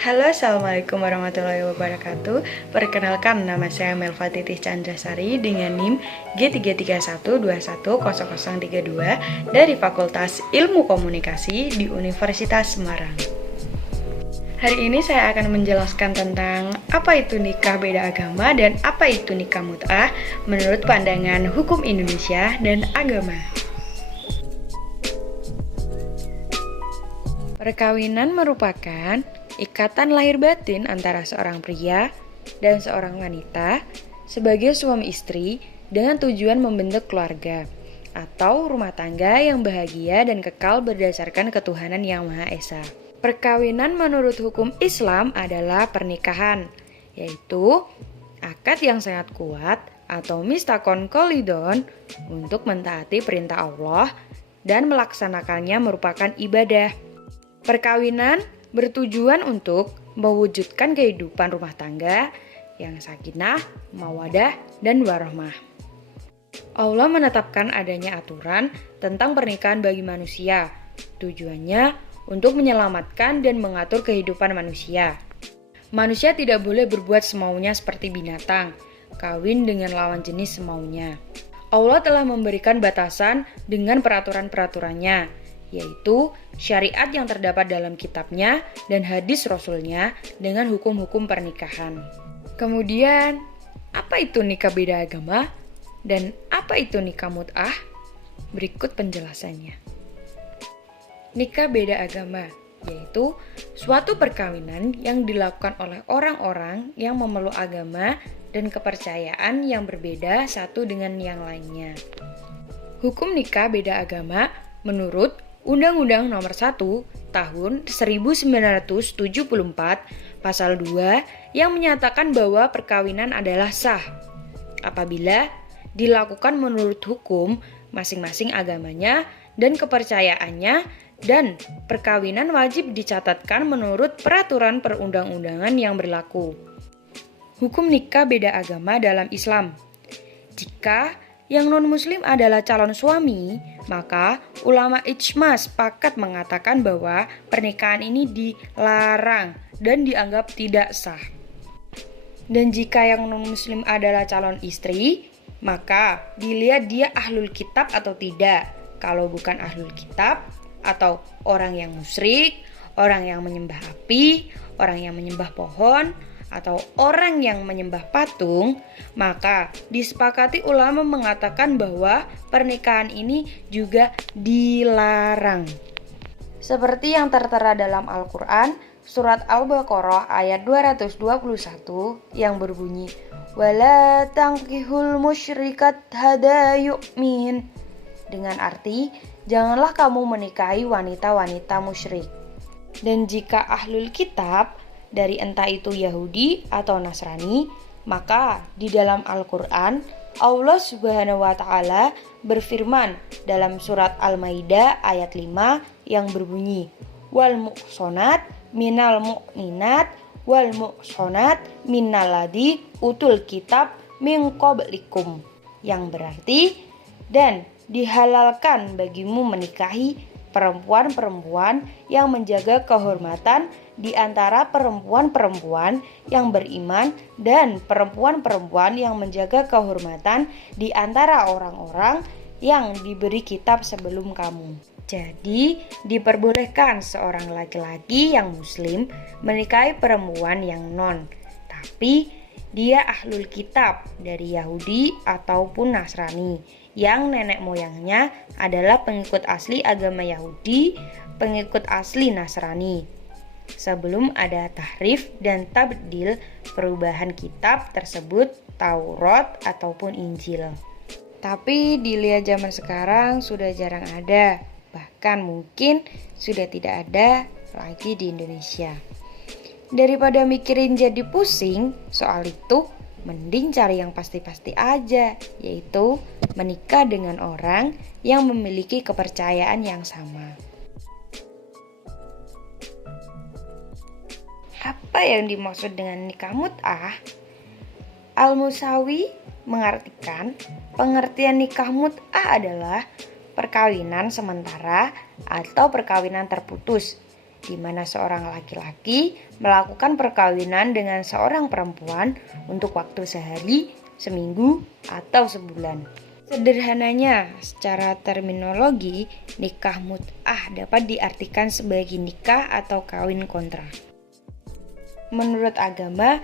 Halo, Assalamualaikum warahmatullahi wabarakatuh. Perkenalkan, nama saya Melva Titih Chandrasari dengan NIM G331210032 dari Fakultas Ilmu Komunikasi di Universitas Semarang. Hari ini saya akan menjelaskan tentang apa itu nikah beda agama dan apa itu nikah mut'ah menurut pandangan hukum Indonesia dan agama. Perkawinan merupakan ikatan lahir batin antara seorang pria dan seorang wanita sebagai suami istri dengan tujuan membentuk keluarga atau rumah tangga yang bahagia dan kekal berdasarkan ketuhanan yang Maha Esa. Perkawinan menurut hukum Islam adalah pernikahan, yaitu akad yang sangat kuat atau mistakon kolidon untuk mentaati perintah Allah dan melaksanakannya merupakan ibadah. Perkawinan bertujuan untuk mewujudkan kehidupan rumah tangga yang sakinah, mawadah, dan warahmah. Allah menetapkan adanya aturan tentang pernikahan bagi manusia. Tujuannya untuk menyelamatkan dan mengatur kehidupan manusia. Manusia tidak boleh berbuat semaunya seperti binatang, kawin dengan lawan jenis semaunya. Allah telah memberikan batasan dengan peraturan-peraturannya, yaitu syariat yang terdapat dalam kitabnya dan hadis Rasulnya dengan hukum-hukum pernikahan. Kemudian, apa itu nikah beda agama? Dan apa itu nikah mut'ah? Berikut penjelasannya. Nikah beda agama, yaitu suatu perkawinan yang dilakukan oleh orang-orang yang memeluk agama dan kepercayaan yang berbeda satu dengan yang lainnya. Hukum nikah beda agama menurut Undang-Undang Nomor 1 Tahun 1974 Pasal 2 yang menyatakan bahwa perkawinan adalah sah apabila dilakukan menurut hukum masing-masing agamanya dan kepercayaannya, dan perkawinan wajib dicatatkan menurut peraturan perundang-undangan yang berlaku. Hukum nikah beda agama dalam Islam. Jika yang non-muslim adalah calon suami, maka ulama ijma sepakat mengatakan bahwa pernikahan ini dilarang dan dianggap tidak sah. Dan jika yang non-muslim adalah calon istri, maka dilihat dia ahlul kitab atau tidak. Kalau bukan ahlul kitab atau orang yang musyrik, orang yang menyembah api, orang yang menyembah pohon, atau orang yang menyembah patung, maka disepakati ulama mengatakan bahwa pernikahan ini juga dilarang. Seperti yang tertera dalam Al-Quran, surat Al-Baqarah ayat 221 yang berbunyi, "Wala tankihul musyrikat hada yu'min", dengan arti, janganlah kamu menikahi wanita-wanita musyrik. Dan jika ahlul kitab, dari entah itu Yahudi atau Nasrani, maka di dalam Al-Quran Allah Subhanahu wa Ta'ala berfirman dalam surat Al-Maidah ayat 5 yang berbunyi, "Wal muhsonat minal mu'minat wal muhsonat minal ladzi utul kitab min qablikum", yang berarti, dan dihalalkan bagimu menikahi perempuan-perempuan yang menjaga kehormatan di antara perempuan-perempuan yang beriman dan perempuan-perempuan yang menjaga kehormatan di antara orang-orang yang diberi kitab sebelum kamu. Jadi, diperbolehkan seorang laki-laki yang muslim menikahi perempuan yang non, tapi dia ahlul kitab dari Yahudi ataupun Nasrani yang nenek moyangnya adalah pengikut asli agama Yahudi, pengikut asli Nasrani, sebelum ada tahrif dan tabdil perubahan kitab tersebut, Taurat ataupun Injil. Tapi dilihat zaman sekarang sudah jarang ada, bahkan mungkin sudah tidak ada lagi di Indonesia. Daripada mikirin jadi pusing soal itu, mending cari yang pasti-pasti aja, yaitu menikah dengan orang yang memiliki kepercayaan yang sama. Apa yang dimaksud dengan nikah mut'ah? Al-Musawi mengartikan pengertian nikah mut'ah adalah perkawinan sementara atau perkawinan terputus di mana seorang laki-laki melakukan perkawinan dengan seorang perempuan untuk waktu sehari, seminggu, atau sebulan. Sederhananya, secara terminologi, nikah mut'ah dapat diartikan sebagai nikah atau kawin kontrak. Menurut agama,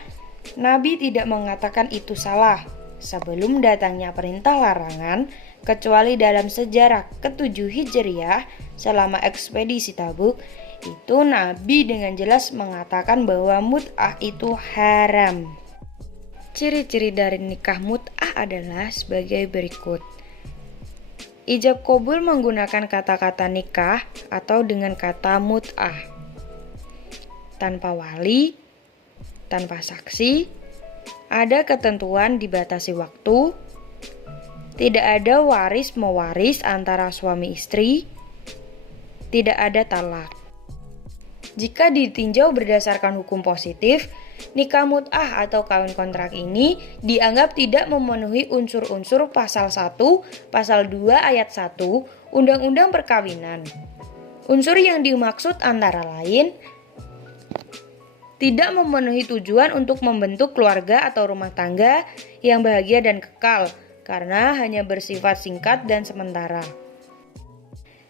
Nabi tidak mengatakan itu salah sebelum datangnya perintah larangan, kecuali dalam sejarah ke-7 Hijriah selama ekspedisi Tabuk, itu Nabi dengan jelas mengatakan bahwa mut'ah itu haram. Ciri-ciri dari nikah mut'ah adalah sebagai berikut. Ijab qabul menggunakan kata-kata nikah atau dengan kata mut'ah. Tanpa wali, tanpa saksi, ada ketentuan dibatasi waktu, tidak ada waris-mewaris antara suami istri, tidak ada talak. Jika ditinjau berdasarkan hukum positif, nikah mut'ah atau kawin kontrak ini dianggap tidak memenuhi unsur-unsur pasal 1, pasal 2 ayat 1 Undang-Undang Perkawinan. Unsur yang dimaksud antara lain tidak memenuhi tujuan untuk membentuk keluarga atau rumah tangga yang bahagia dan kekal, karena hanya bersifat singkat dan sementara.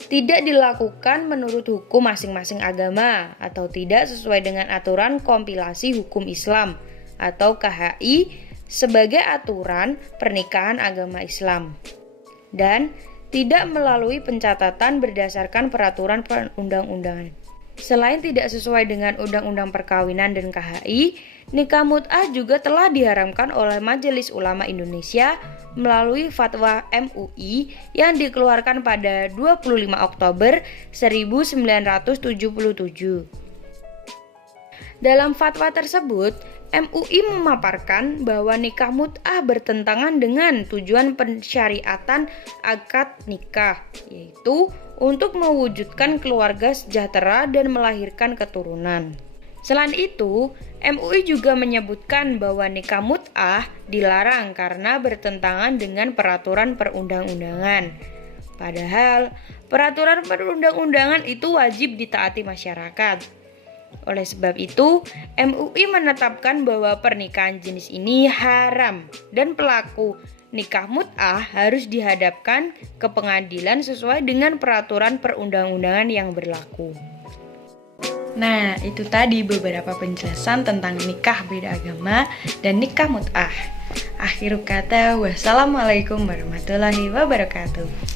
Tidak dilakukan menurut hukum masing-masing agama atau tidak sesuai dengan aturan kompilasi hukum Islam atau KHI sebagai aturan pernikahan agama Islam, dan tidak melalui pencatatan berdasarkan peraturan perundang-undangan. Selain tidak sesuai dengan Undang-Undang Perkawinan dan KHI, nikah mut'ah juga telah diharamkan oleh Majelis Ulama Indonesia melalui fatwa MUI yang dikeluarkan pada 25 Oktober 1977. Dalam fatwa tersebut, MUI memaparkan bahwa nikah mut'ah bertentangan dengan tujuan pensyariatan akad nikah, yaitu untuk mewujudkan keluarga sejahtera dan melahirkan keturunan. Selain itu, MUI juga menyebutkan bahwa nikah mut'ah dilarang karena bertentangan dengan peraturan perundang-undangan. Padahal, peraturan perundang-undangan itu wajib ditaati masyarakat. Oleh sebab itu, MUI menetapkan bahwa pernikahan jenis ini haram dan pelaku nikah mut'ah harus dihadapkan ke pengadilan sesuai dengan peraturan perundang-undangan yang berlaku. Nah, itu tadi beberapa penjelasan tentang nikah beda agama dan nikah mut'ah. Akhir kata, wassalamualaikum warahmatullahi wabarakatuh.